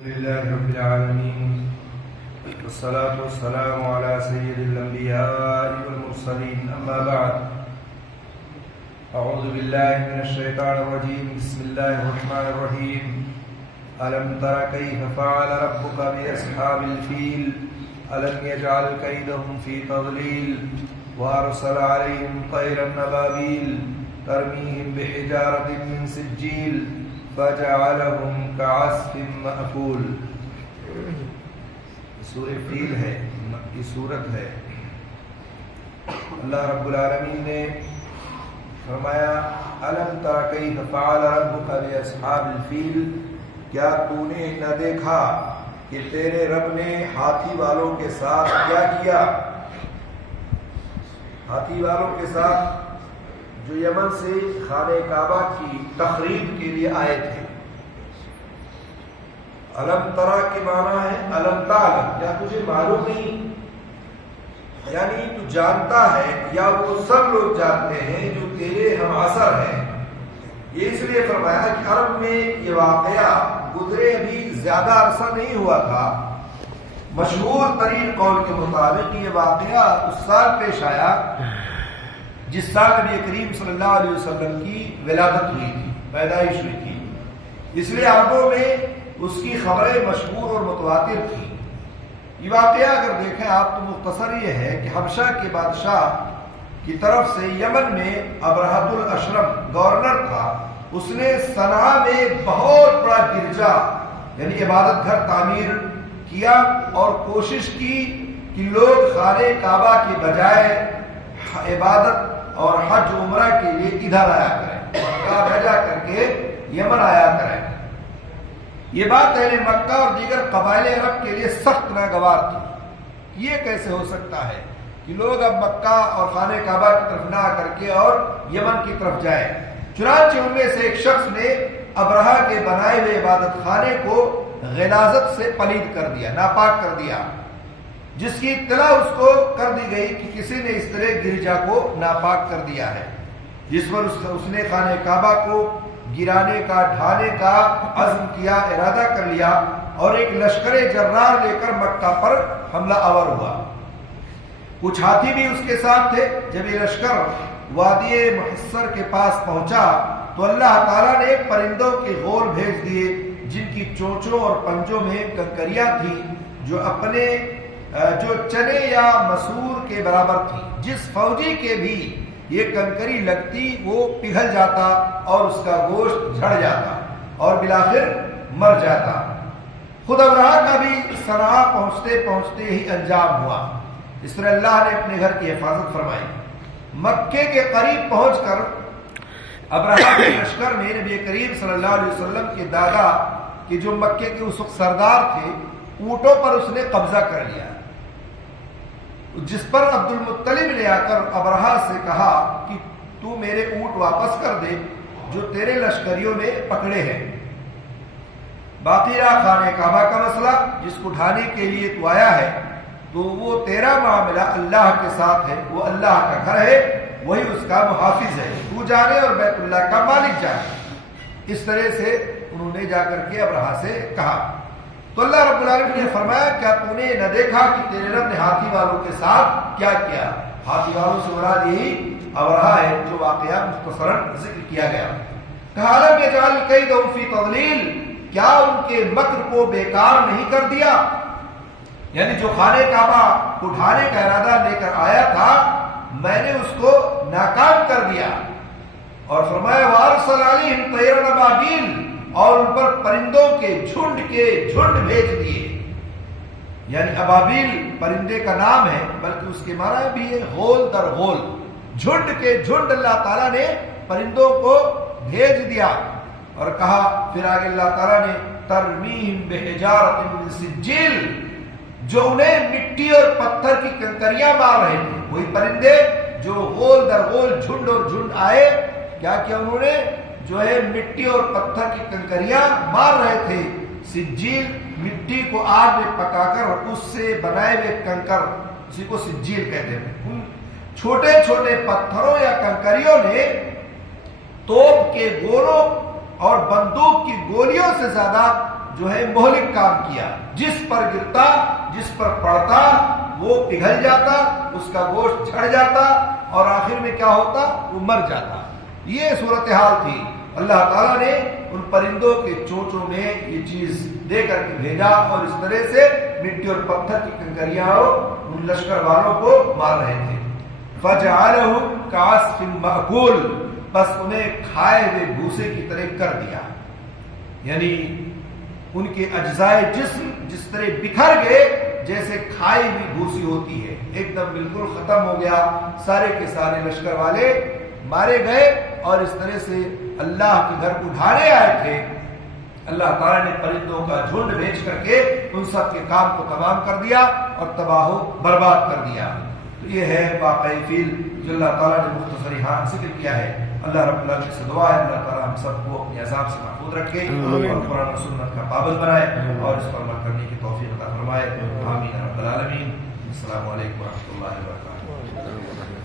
لله رب العالمين والصلاة والسلام على سيد الأنبياء والمرسلين أما بعد أعوذ بالله من الشيطان الرجيم بسم الله الرحمن الرحيم ألم تر كيف فعل ربك بأصحاب الفيل ألم يجعل كيدهم في تضليل وأرسل عليهم طيرا أبابيل ترميهم بحجارة من سجيل فجعلهم كعصف مأكول. سورہ فیل ہے، مکی سورت ہے. اللہ رب العالمین نے فرمایا الم تر کیف فعل ربک باصحاب الفیل، کیا تو نے نہ دیکھا کہ تیرے رب نے ہاتھی والوں کے ساتھ کیا کیا. ہاتھی والوں کے ساتھ جو یمن سے خانہ کعبہ کی تخریب کے لیے آئے تھے. علم ترا کے معنی ہے علم تعلم، یا تجھے معلوم نہیں، یعنی تو جانتا ہے یا وہ سب لوگ جانتے ہیں جو تیرے ہم عصر ہیں. یہ اس لیے فرمایا کہ عرب میں یہ واقعہ گزرے ابھی زیادہ عرصہ نہیں ہوا تھا. مشہور ترین قول کے مطابق یہ واقعہ اس سال پیش آیا جس سال نبی کریم صلی اللہ علیہ وسلم کی ولادت ہوئی تھی، پیدائش ہوئی تھی. اس لیے عربوں میں اس کی خبریں مشہور اور متواتر تھیں. یہ واقعہ اگر دیکھیں آپ تو مختصر یہ ہے کہ حبشہ کے بادشاہ کی طرف سے یمن میں ابرہۃ الاشرم گورنر تھا. اس نے صنعاء میں بہت بڑا گرجا یعنی عبادت گھر تعمیر کیا اور کوشش کی کہ لوگ خانہ کعبہ کے بجائے عبادت اور حج عمرہ کے لیے ادھر آیا کریں، مکہ بھیجا کر کے یمن آیا کریں. یہ بات اہل مکہ اور دیگر قبائل عرب کے لیے سخت ناگوار تھی. یہ کیسے ہو سکتا ہے کہ لوگ اب مکہ اور خانہ کعبہ کی طرف نہ آ کر کے اور یمن کی طرف جائیں. چنانچہ ان میں سے ایک شخص نے ابرہہ کے بنائے ہوئے عبادت خانے کو غلاظت سے پلید کر دیا، ناپاک کر دیا، جس کی اطلاع اس کو کر دی گئی کہ کسی نے اس طرح گرجا کو ناپاک کر دیا ہے. جس پر اس نے خانہ کعبہ کو گرانے کا، ڈھانے کا عزم کیا، ارادہ کر لیا اور ایک لشکر جرار لے کر مکہ پر حملہ آور ہوا. کچھ ہاتھی بھی اس کے ساتھ تھے. جب یہ لشکر وادی محصر کے پاس پہنچا تو اللہ تعالیٰ نے پرندوں کے غول بھیج دیے جن کی چونچوں اور پنجوں میں کنکریاں تھیں جو چنے یا مسور کے برابر تھی. جس فوجی کے بھی یہ کنکری لگتی وہ پگھل جاتا اور اس کا گوشت جھڑ جاتا اور بلاخر مر جاتا. خود ابرہہ کا بھی صنعاء پہنچتے پہنچتے ہی انجام ہوا. اس طرح اللہ نے اپنے گھر کی حفاظت فرمائی. مکے کے قریب پہنچ کر ابرہہ کے لشکر میں نبی کریم صلی اللہ علیہ وسلم کے دادا کہ جو مکے کے اس وقت سردار تھے، اونٹوں پر اس نے قبضہ کر لیا، جس پر عبد المطلب نے آ کر ابرہہ سے کہا کہ تو میرے اونٹ واپس کر دے جو تیرے لشکریوں نے پکڑے ہیں. باقی رہا خانہ کعبہ کا مسئلہ، جس کو ڈھانے کے لیے تو آیا ہے تو وہ تیرا معاملہ اللہ کے ساتھ ہے. وہ اللہ کا گھر ہے، وہی اس کا محافظ ہے. تو جانے اور بیت اللہ کا مالک جانے. اس طرح سے انہوں نے جا کر کے ابرہہ سے کہا. تو اللہ رب العالمین نے فرمایا کیا تو نے نہ دیکھا کہ تیرے رب نے ہاتھی والوں کے ساتھ کیا کیا. ہاتھی والوں سے مراد یہی ابرہہ ہے جو واقعہ مختصراً ذکر کیا گیا. کہا الم یجعل کیدہم فی تضلیل، کیا ان کے مکر کو بیکار نہیں کر دیا. یعنی جو خانہ کعبہ کو ڈھانے کا ارادہ لے کر آیا تھا میں نے اس کو ناکام کر دیا. اور فرمایا وارسل علیہم طیرا ابابیل، اور ان پر پرندوں کے جھنڈ بھیج دیے. یعنی ابابیل پرندے کا نام ہے بلکہ اس کے معنی بھی ہے غول در غول. جھنڈ کے جھنڈ اللہ تعالیٰ نے پرندوں کو بھیج دیا. اور کہا پھر آگے اللہ تعالیٰ نے ترمیہم بحجارۃ من سجیل، جو انہیں مٹی اور پتھر کی کنکریاں مار رہے تھے. وہی پرندے جو غول در غول جھنڈ اور جھنڈ آئے، کیا کیا انہوں نے جو ہے مٹی اور پتھر کی کنکریاں مار رہے تھے. سجیل مٹی کو آگ میں پکا کر اور اس سے بنائے ہوئے کنکر، اسی کو سجیل کہتے ہیں. ان چھوٹے چھوٹے پتھروں یا کنکریوں نے توپ کے گولوں اور بندوق کی گولیوں سے زیادہ جو ہے مہلک کام کیا، جس پر گرتا، جس پر پڑتا وہ پگھل جاتا، اس کا گوشت جھڑ جاتا اور آخر میں کیا ہوتا، وہ مر جاتا۔ یہ صورتحال تھی۔ اللہ تعالیٰ نے ان پرندوں کے چونچوں میں یہ چیز دے کر کے بھیجا اور اس طرح سے مٹی اور پتھر کی کنکریاں ان لشکر والوں کو مار رہے تھے۔ فَجَعَلَهُ كَعَصْفٍ مَأْكُولٍ، بس انہیں کھائے ہوئے بھوسے کی طرح کر دیا، یعنی ان کے اجزائے جسم جس طرح بکھر گئے جیسے کھائی ہوئی بھوسی ہوتی ہے، ایک دم بالکل ختم ہو گیا، سارے کے سارے لشکر والے مارے گئے۔ اور اس طرح سے اللہ کے گھر کو ڈھانے آئے تھے، اللہ تعالیٰ نے پرندوں کا جھنڈ بھیج کر کے ان سب کے کام کو تمام کر دیا اور تباہ و برباد کر دیا۔ تو یہ ہے واقعی فیل جو اللہ تعالیٰ نے مختصر یہاں ذکر کیا ہے۔ اللہ رب العالمین سے دعا ہے اللہ تعالیٰ ہم سب کو اپنے عذاب سے محفوظ رکھے اور قرآن و سنت کا پابند بنائے اور اس پر عمل کرنے کی توفیق عطا فرمائے۔ آمین رب العالمین۔ السلام علیکم و رحمۃ اللہ وبرکاتہ۔